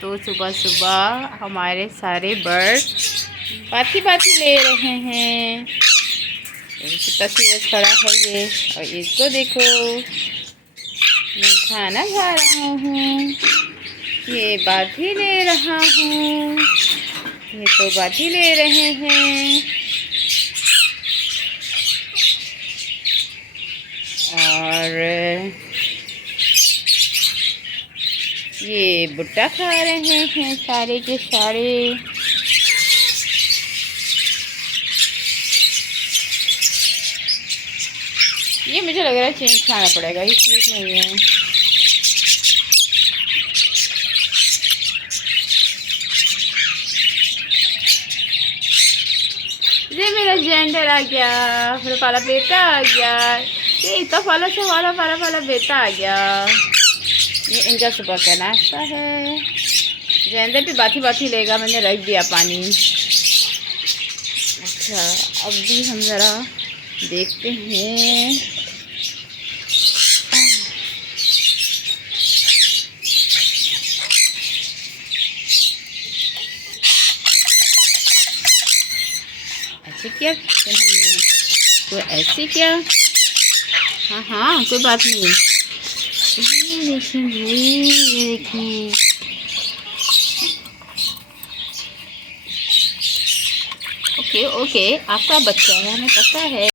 तो सुबह सुबह हमारे सारे बर्ड पाथी पाथी ले रहे हैं। कितना सीरियस खड़ा है ये। और इसको देखो, मैं खाना खा रहा हूँ, ये बाथी ले रहा हूँ, ये तो बाथी ले रहे हैं। और ये भुट्टा खा रहे हैं सारे के सारे। ये मुझे लग रहा है चेंज खाना पड़ेगा, ये ठीक नहीं है। ये मेरा जेंडर आ गया, फिर वाला बेटा आ गया, ये इतना वाला से वाला बेटा आ गया। ये इनका सुबह का नाश्ता है। जेंडर भी बाथी बाथी लेगा, मैंने रख दिया पानी। अच्छा, अब भी हम ज़रा देखते हैं। ऐसे किया फिर हमने, तो ऐसे किया। हाँ हाँ, कोई बात नहीं। ये देखिए, ये देखिए, ओके ओके, आपका बच्चा है, हमें पता है।